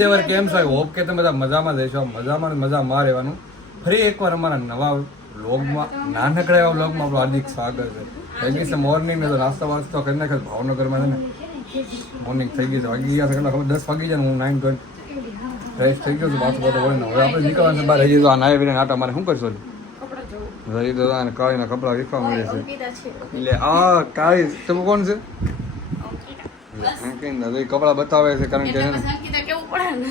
મહાદેવર કેમ છો? હોપ કે તમે બધા મજામાં રહેશો મજામાં મજા મજામાં રહેવાનું. ફરી એકવાર અમારા નવા વ્લોગમાં નાનકડા એવા વ્લોગમાં આપણું હાર્દિક સ્વાગત છે. થઈ ગઈ છે મોર્નિંગ તો નાસ્તો વાસ્તો કરી નાખે ભાવનગરમાં છે ને મોર્નિંગ થઈ ગઈ છે. વાગી ગયા છે કેટલા ખબર? દસ વાગી જાય હું નાઇન ટ્વેન્ટી ફ્રેશ થઈ ગયો છું પાછું પાછું હોય ને હવે આપણે નીકળવાનું બહાર. હજી તો આ નાય વિને આટા મારે શું કરશો? રહી તો અને કાળીના કપડાં વીખવા મળે છે. એટલે આ કાળી તમે કોણ છે? કપડાં બતાવે છે કારણ કે છે ને.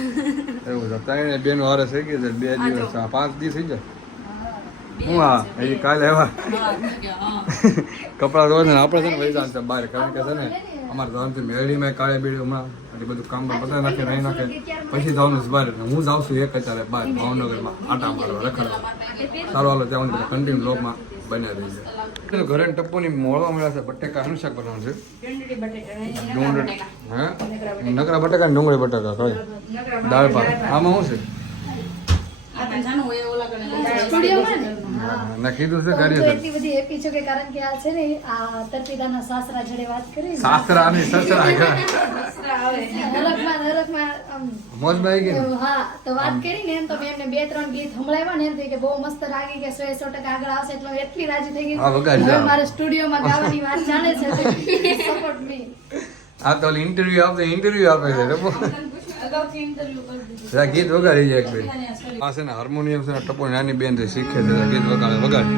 એવું છે. ત્રણે બેનો વારે થઈ ગઈ છે. બે દિવસ પાંચ દિવસ થઈ જાય. હું હા હજી કાલે આવ્યા કપડાં ધોવા છે ને આપણે છે ને જવાનું છે બહાર. કારણ કે છે ને અમારે છે મેળીમાં કાળે બીડી હમણાં એટલે બધું કામ પણ બધા નાખે નહીં નાખે. પછી જવાનું છે બહાર. હું જાઉં છું એક અત્યારે બહાર ભાવનગરમાં આટા મારવા રખડવા. સારું હાલો ત્યાં કન્ટિન્યુ બ્લોગમાં બન્યા રહી ઘરે ટપ્પોની મોળવા મળ્યા છે બટેકાનું શાક બનાવવાનું છે? ડુંગળી. હે? નકરા બટાકા. ડુંગળી બટાકા કઈ દાળ ભાત. આમાં શું છે? ના કીધું છે તો હું કાર્ય તો? છે એટલી બધી happy છું કે કારણ કે આ છે ને આ તરપીદાના સાસરા જોડે વાત કરી સાસરા અને સસરા ગયા હરખમાં આમ, મોજમાં આવી ગઈ હા. તો વાત કરી ને એમ તો મેં એમને બે ત્રણ ગીત સંભળાવ્યા ને એમ થઈ કે બહુ મસ્ત લાગી કે સો સો ટકા આગળ આવશે એટલે એટલી રાજી થઈ ગઈ. મારે સ્ટુડિયો હવે. મારે સ્ટુડિયોમાં ગાવાની વાત ચાલે છે સપોર્ટ મી આ તો ઇન્ટરવ્યુ આપે ઇન્ટરવ્યુ આપે છે. ગીત વગાડી જાય એક આ છે ને હાર્મોનિયમ છે ને ટપુ નાની બેન છે શીખે છે, ગીત વગાડે, વગાડ.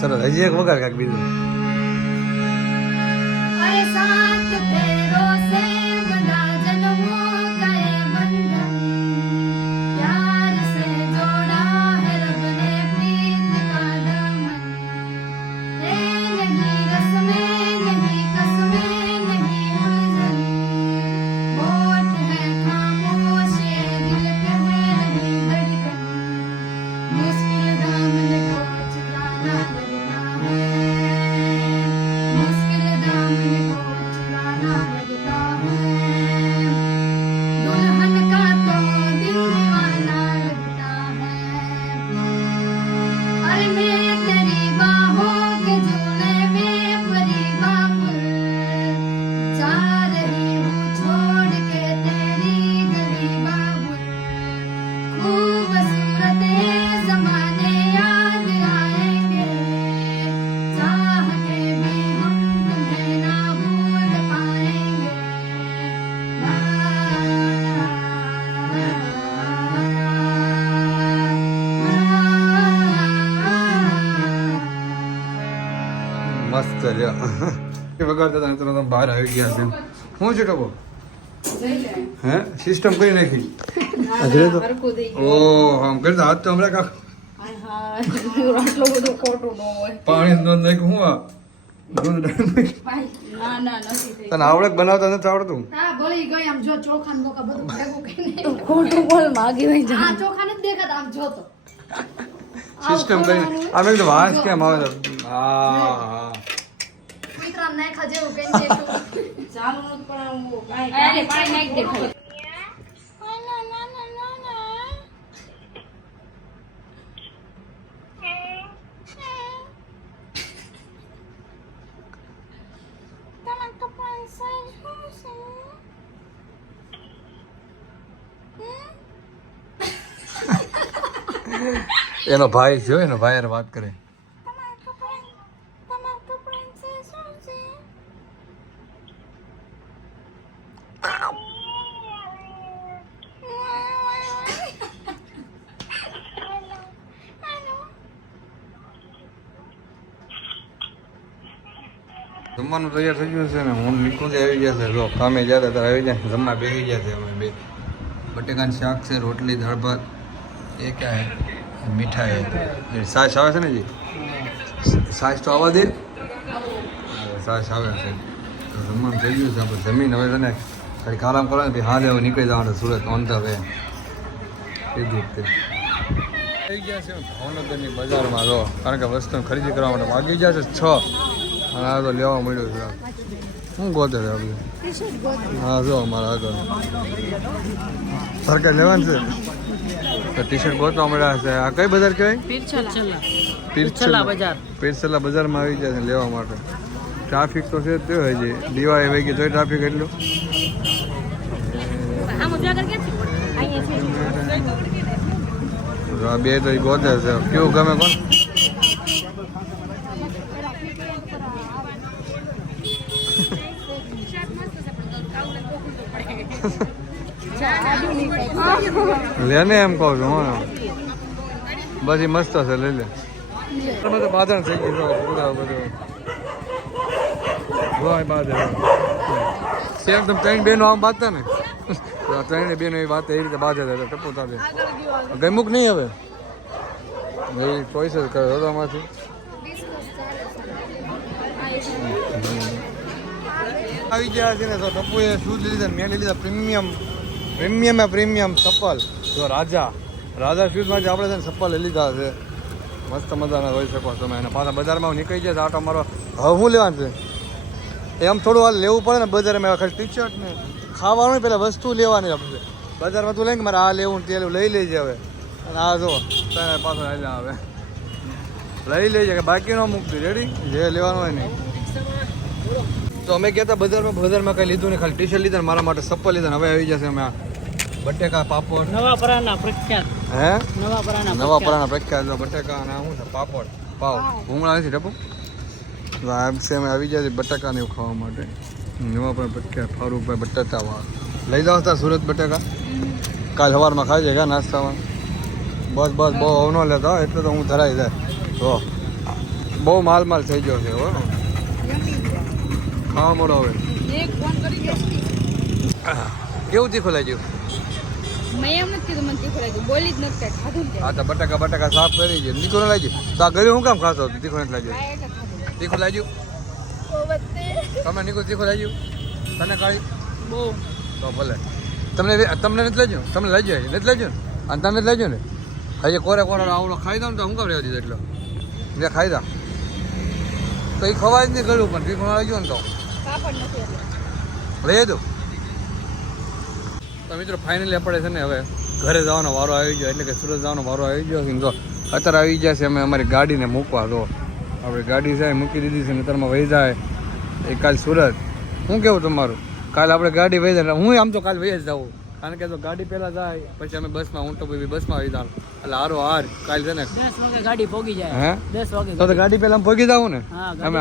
સરસ. હજી એક વગાડ કાંઈક બીજું. એ વગાડતા હતા ને તમે બહાર આવી ગયા છે. શું છે ટકો હે? સિસ્ટમ કરી નાખી. હજરે તો ઓ આમ કરતા હાથ તો હમણાં કાક પાણી નાખ્યું હું આ? તને આવડે બનાવતા નથી આવડતું? જો ને ખોટું બોલ માગી જા ચોખા નથી દેખાતા આમ જો સિસ્ટમ કરીને આમ એકદમ હાથ કેમ આવે હા હા. મિત્રાને ખજે જેવું પેન્ડેન્ટું. ચાલુ નથી પણ હું કાઈ પાણી નાખી દેખાય એનો ભાઈ જો એનો ભાઈ વાત કરે. જમવાનું તૈયાર થઈ ગયું છે ને, હું નીકળું આવી ગયા છે. જો, કામે જતા ત્યારે આવી જાય જમવા બેસી ગયા છે અમે બે. બટેકાનું શાક છે, રોટલી, દાળ ભાત, એ ક્યાં હે મીઠાઈ સાસ આવે છે ને જી? સાસ તો આવવા દે. સાસ આવે છે. જમવાનું થઈ ગયું છે, આપણે જમીન હવે છે ને ખાલી આરામ કરવાનું પછી હા હવે નીકળી જવાનું સુરત ઓન ધ વે કીધું તે થઈ ગયા છે ભાવનગરની બજારમાં, જો, કારણ કે વસ્તુ ખરીદી કરવા માટે વાગી ગયા છે છ. આ તો લેવા મળ્યું છે. શું ગોતે છે આપણે. હા જો અમારા હતો. સરકાર લેવાનું છે? તો ટી શર્ટ ગોતવા મળ્યા છે. આ કઈ બજાર કહેવાય? પીરછલા. બજાર. પીરછલા બજારમાં આવી ગયા છે લેવા માટે. ટ્રાફિક તો છે જ તે હોય છે દિવાળી વહી ગઈ તોય ટ્રાફિક એટલું. તો બે તો ગોતે છે. કેવું ગમે કોણ? લે ને એમ કહું છું, હું. બધી મસ્ત છે લઈ લે. બધું બાદણ થઈ ગયું પૂરા બધું. ભાઈ બાદણ સેમ તમે ત્રણ બેનો આમ બાંધતા ને? ત્રણ બેનો એ વાત એ રીતે બાંધે હતા ટપુ તારે. ગમુક નહીં હવે? એ ચોઈસ જ કર્યો હતો આમાંથી. આવી છે ને તો ટપુએ શૂઝ લીધા, મેં લીધા પ્રીમિયમ પ્રીમિયમ પ્રીમિયમ ચપ્પલ. જો રાજા રાજા શૂઝમાંથી આપણે છે લીધા છે. મસ્ત મજાના હોઈ શકો તમે. અને પાછા બજારમાં નીકળી જાય આટો મારો હવે શું લેવાનું છે? એમ થોડું હાલ લેવું પડે ને બજારમાં ખાલી ટી શર્ટ ને ખાવાનું પેલા વસ્તુ લેવાની આપણે. બજારમાં તું લઈને મારે આ લેવું તે લેવું, લઈ લેજે હવે. અને આ જો, તને પાછો હાલ્યા આવે. લઈ લેજે કે બાકીનો મૂકતી રેડી જે લેવાનું હોય નહીં તો અમે કહેતા હતા બજારમાં બજારમાં કંઈ લીધું નહીં ખાલી ટી શર્ટ લીધા ને મારા માટે ચપ્પલ લીધા ને હવે આવી જશે અમે આ બટેકા પાપડ. નવા પરાના પ્રખ્યાત. હે? નવા પરાના નવા પરાના પ્રખ્યાત જો બટેકા અને શું છે? પાપડ. પાવ. ભૂંગળા નથી ટપુ તો છે અમે આવી જાય બટાકા ને એવું ખાવા માટે. નવા પણ પ્રખ્યાત ફારૂકભાઈ બટાટા વાળા. લઈ જાઓ હતા સુરત બટાકા. કાલ સવારમાં ખાઈ જાય નાસ્તામાં? બસ બસ બહુ અવનો લેતા એટલે તો હું ધરાઈ જાય. તો બહુ માલ માલ થઈ ગયો છે હો. ખાવા મળો હવે. દો. કેવું તીખું લાગ્યું? હા તો બટાકા બટાકા સાફ કરી છે તીખું ન લાગ્યું? તો આ ઘરે હું કામ ખાતો તીખું નથી લાગ્યું. તીખું લાગ્યું? તમે નીકળું તીખું લાગ્યું? તને કાઢી બહુ. તો ભલે. તમને તમને નથી લાગ્યું? તમને લાગ્યું? નથી લાગ્યું? ને અને તમે નથી લાગ્યું ને? હજી કોરે કોરે આવડો ખાઈ દઉં ને તો હું કામ રહેવા દીધો એટલો? મેં ખાઈ દા. તો એ ખવાય જ નહીં ગળું પણ તીખું લાગ્યું ને તો. દો તો મિત્રો ફાઇનલી આપણે છે ને હવે ઘરે જવાનો વારો આવી ગયો, એટલે કે સુરત જવાનો વારો આવી ગયો જો, અત્યારે આવી ગયા છે, અમે અમારી ગાડીને મૂકવા દો આપણે ગાડી જાય મૂકી દીધી છે નતરમાં વહી જાય એ કાલ સુરત. શું કેવું તમારું? કાલ આપણે ગાડી વહી જાય, હું આમ તો કાલ વહી જ જાઉં. કારણ કે જો ગાડી પહેલા જાય પછી અમે બસમાં ઊંટો ભાઈ બસમાં આવી જાણ એટલે હારો હાર કાલ છે ને. દસ વાગે ગાડી પોગી જાય. હે? દસ વાગે તો તો ગાડી. પહેલાં પોગી જાવ ને? અમે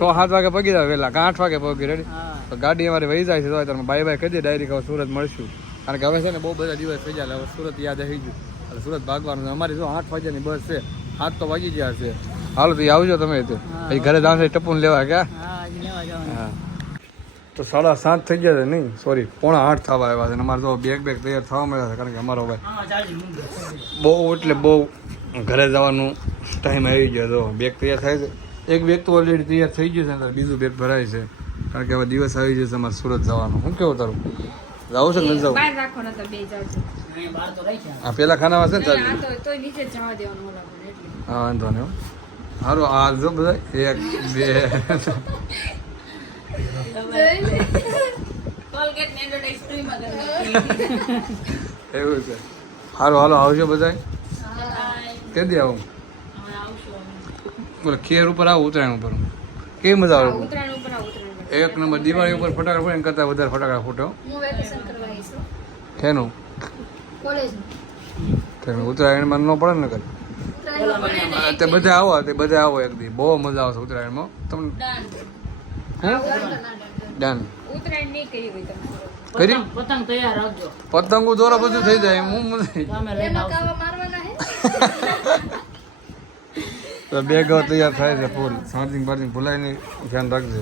સો સાત વાગે પોગી જાવ પહેલાં આઠ વાગે પોગી રેડી તો ગાડી અમારી વહી જાય છે તો તમે બાય બાય કહી દે ડાયરેક્ટ હવે સુરત મળશું. કારણ કે હવે છે ને બહુ બધા દિવસ થઈ ગયા હવે સુરત યાદ આવી ગયું. એટલે સુરત ભાગવાનું અમારી જો આઠ વાગ્યાની બસ છે. આઠ તો વાગી ગયા છે. હાલો તો આવજો તમે તે. ઘરે જવાનું છે ટપુન લેવા ક્યાં? હા. તો સાડા સાત થઈ ગયા છે નહીં? સોરી પોણા આઠ થવા આવ્યા છે અમારે તો બેગ બેગ તૈયાર થવા મળ્યા છે કારણ કે અમારો ભાઈ હા બહુ એટલે બહુ ઘરે જવાનું ટાઈમ આવી ગયો તો બેગ તૈયાર થાય છે. એક બેગ તો ઓલરેડી તૈયાર થઈ ગયું છે અને બીજું બેગ ભરાય છે. કારણ કે હવે દિવસ આવી જશે અમારે સુરત જવાનું. શું કેવું તારું? જવું છે કે નથી જવું બહાર ને તો બે જાવજો બહાર તો રહી આ પેલા ખાનામાં છે ને ચાલુ? તો તોય નીચે જ જવા દેવાનું ઓલા પર એટલે. હા વાંધો નહીં હો. સારું આ જો બધા એક બે એવું છે. હાલો હાલો આવજો બધા કે દે આવું? બોલે ખેર ઉપર આવું ઉત્તરાયણ ઉપર. કેવી મજા આવે? એક નંબર દિવાળી ઉપર ફટાકડા ફૂટે કરતા વધારે ફટાકડા ફૂટો. હો. કેનું ઉત્તરાયણમાં ન પડે ને કરે તે બધા આવો તે બધા આવો એક દી. બહુ મજા આવશે ઉત્તરાયણમાં. તમને ડન કરી હોય તમે કરી? પતંગ તૈયાર રાખજો પતંગો દોરા બધું થઈ જાય હું મને તો બેગો તૈયાર થાય છે ફૂલ. ચાર્જિંગ બાર્જિંગ ભૂલાય નહીં ધ્યાન રાખજે.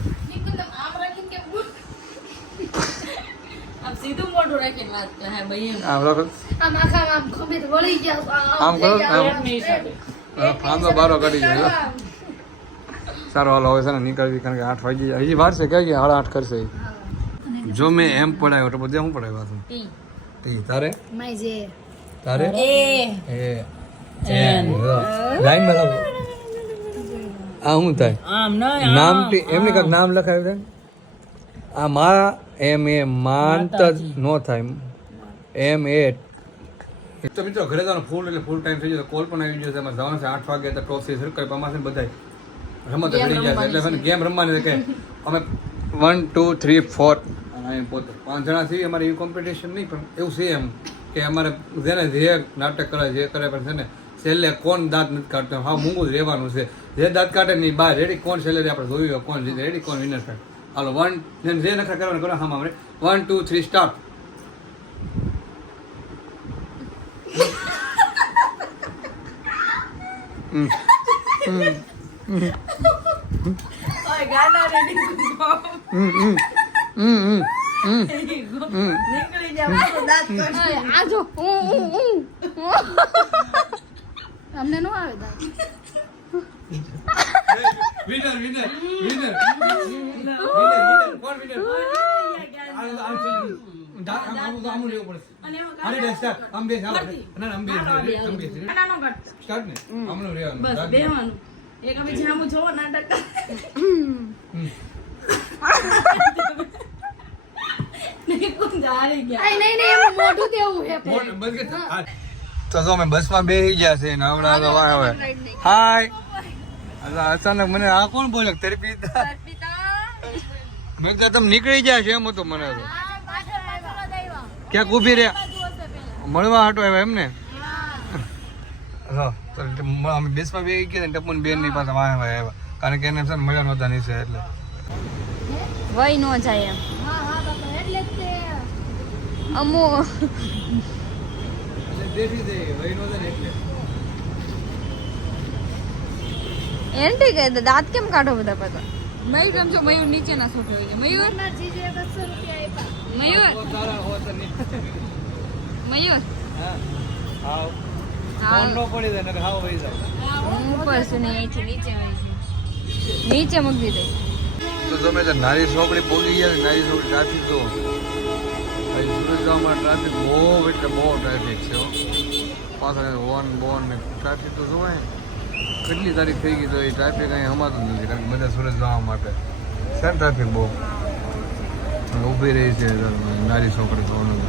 આમ કરે. આમ કરો, ફાંદો બારો કાઢી ગયો. સારો હાલો હવે છે ને નીકળવી કારણ કે આઠ વાગી જાય. હજી વાર છે ક્યાં ગયા? સાડા આઠ કરશે. જો મેં એમ પડાયો તો બધે હું પડાવ્યા છું? ટી. તારે? તારે? એ. એ. લાઈનમાં લાવો આ શું થાય? નામ ટી- એમને કાંઈક નામ લખાયું છે? આ મારા એમ એ માનત જ નો થાય. એમ એ. તો મિત્રો ઘરે જવાનું ફૂલ એટલે ફૂલ ટાઈમ થઈ ગયો કોલ પણ આવી ગયો છે. એમાં જવાનું છે આઠ વાગે તો ટોસી સરકારી પામાશે બધા રમત ઘડી ગયા છે. એટલે મને ગેમ રમવાની છે કે અમે વન ટુ થ્રી ફોર એમ પોતે પાંચ જણા છીએ અમારે એવી કોમ્પિટિશન નહીં પણ એવું છે એમ કે અમારે જેને જે નાટક કરે જે કરે પણ છે ને છેલ્લે કોણ દાંત નથી કાઢતો? હા મૂંગું જ રહેવાનું છે. જે દાંત કાઢે નહીં બહાર રેડી કોણ છેલ્લે આપણે જોયું હોય, કોણ જીતે રેડી કોણ વિનર થાય. હાલો વન જે નખરા કરવાનું કરો હા મારે વન ટુ થ્રી સ્ટાર્ટ ઓય અમને નો આવે વિનર વિનર વિનર આમ આમ આમ આમ બે આમ હા. તો અમે બસમાં બેસી ગયા છે ને હમણાં તો હવે હાય અચાનક મને આ કોણ બોલે તારી પિતા મેં કીધું તમે નીકળી ગયા છે એમ હતું મને તો. ક્યાંક ઊભી રહ્યા. મળવા હાટો આવ્યા એમને? હા. અમે બેસમાં બે ગયા ને ટપુન બેનની પાસે વાહ આવ્યા. કારણ કે એને છે ને મળ્યા નહોતા છે એટલે. વય નો જાય એમ. હા હા બાપા એટલે જ તે. અમુ વહી ને એન્ટી કહે દાંત કેમ કાઢો બધા પાછા મયુર રમજો મયુર નીચેના છોટો હોય છે. મયુર? મયુર? નહીં મયુર? હા. ફોન નો પડી જાય હાવ વહી જાય. હું ઉપર છું ને અહીંથી નીચે આવી નીચે મૂકી દે. તો તમે તો નારી છોકરી પહોંચી ગયા નારી છોકરી ટ્રાફિક તો સુરત જવામાં ટ્રાફિક બહુ એટલે બહુ ટ્રાફિક છે પાછળ વોન બોન ને ટ્રાફિક તો જોવાય. કેટલી તારીખ થઈ ગઈ તો એ ટ્રાફિક અહીં હમાતું જ નથી કારણ કે બધા સુરત જવા માટે છે ને ટ્રાફિક બહુ? ઊભી રહી છે નારી ચોકડી જોવાનું